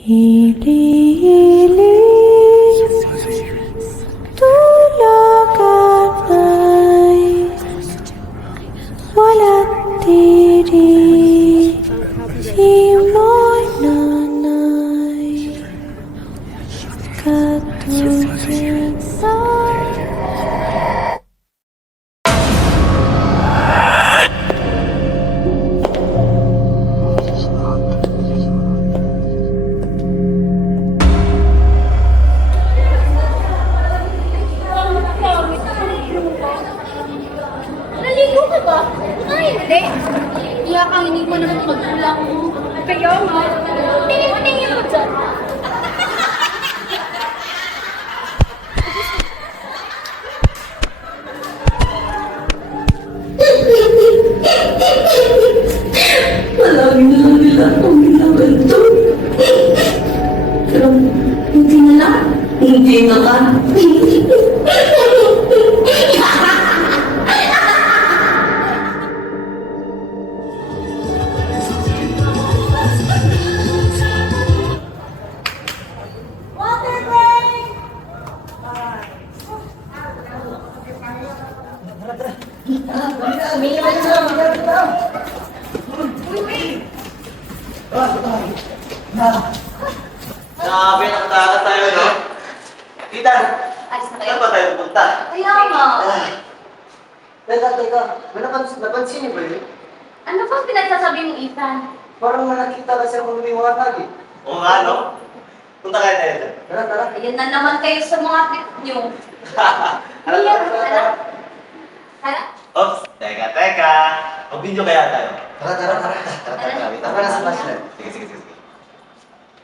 Hili-hiling tulakan ay walang diri si mo'y nanay katulad sa Naligo ka ba? Ay, hindi. Iya kang hindi mo naman magkulang mo. Kaya nga. Tingin mo dyan. Palagi na lang nila akong ginaganto. Pero hindi na lang. Hindi na lang. Grabe, nakataka tayo, no? Tita, Alis na saan ba tayo pupunta? Kaya nga. Teka, may napansin niyo ba yun? Ano bang pinagsasabi mong Ethan? Parang nakita kasi ako lumiwanag eh. Oo nga, no? Punta kayo tayo dyan. Tara. Ayan na naman kayo sa mga trip niyo. Tara. Hala? Oops, teka. Mag-video kaya tayo. Tara. Wait, ako na sa flashlight. Sige.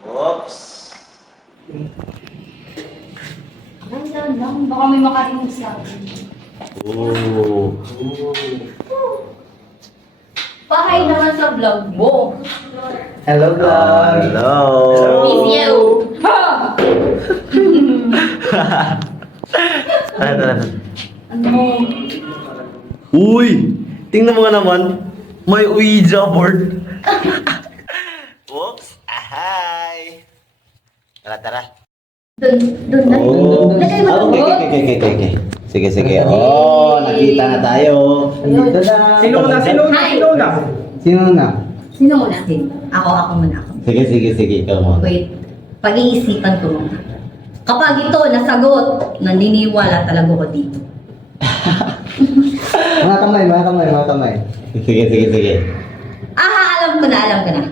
Oops. Ganda lang. Baka may makarinig sa akin. Oh. Bahay naman sa vlog mo. Hello, vlog. Hello. Miss you. Ha! Tara. Ano? Uy! Tingnan mo nga naman. May Ouija board. Oops! Ahay! Tara. Doon na. Oh. Lagay mo doon. Okay. Sige. Oh, nakita na tayo. Dito na. Sino una? Hi. Sino una? Sino muna? Ako muna. Sige. Ikaw mo. Wait. Pag-iisipan ko muna. Kapag ito nasagot, naniniwala talaga ko dito. Mga kamay. Sige. Alam ko na.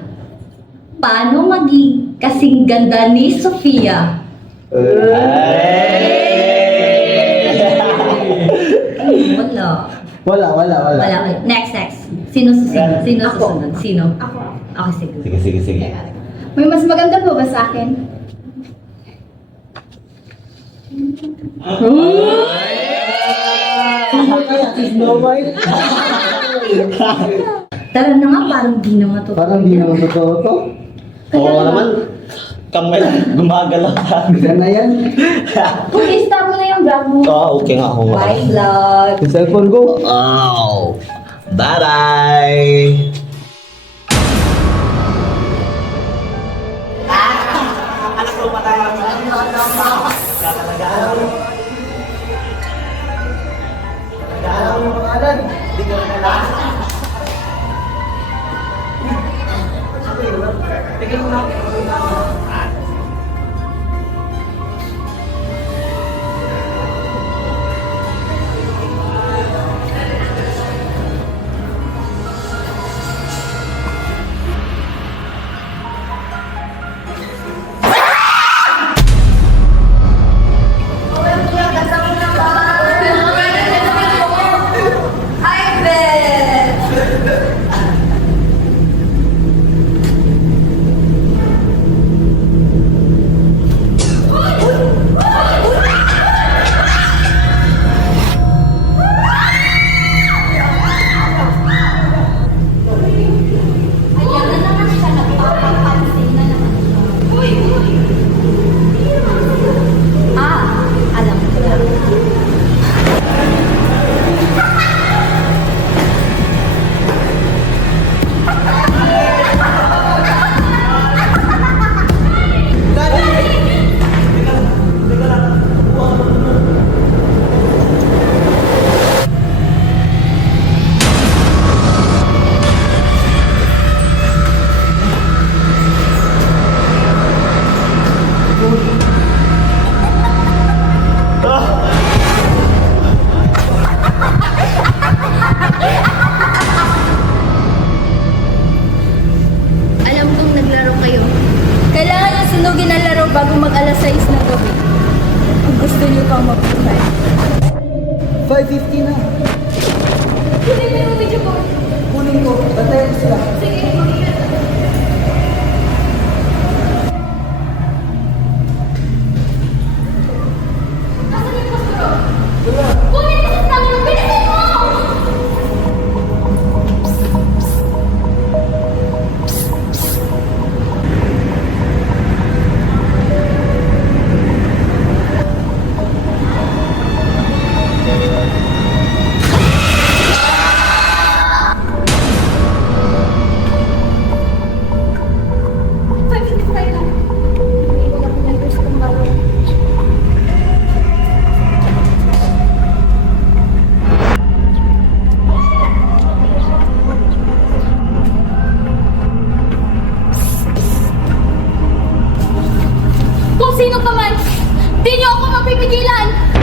Paano maging kasing ganda ni Sofia? Wala. Next. Sino susunod? Sino? Ako. Okay, sige. Sige. May mas maganda po ba sa akin? Snow White? Tara na nga, parang di naman to. Parang di naman totoo to. Oo naman. Kamay lang. Gumagalaw ka. Isa na yan. Please, tama na yung vlog mo. Okay nga ako. Bye, vlog. Yung cellphone ko. Oh. Bye-bye. Hi, Ben! sunugin ang laro bago mag-alas 6 ng gabi. Kung gusto niyo pang mabuhay. 5:50 na. Kunin mo yung video ko. Kunin ko. Bantayan ko sila. Sige, mag-ingat. Nasaan yung pasturo? Kunin mo sa tanong! Bilisan mo! Kung sino ka man, di niyo ako mapipigilan!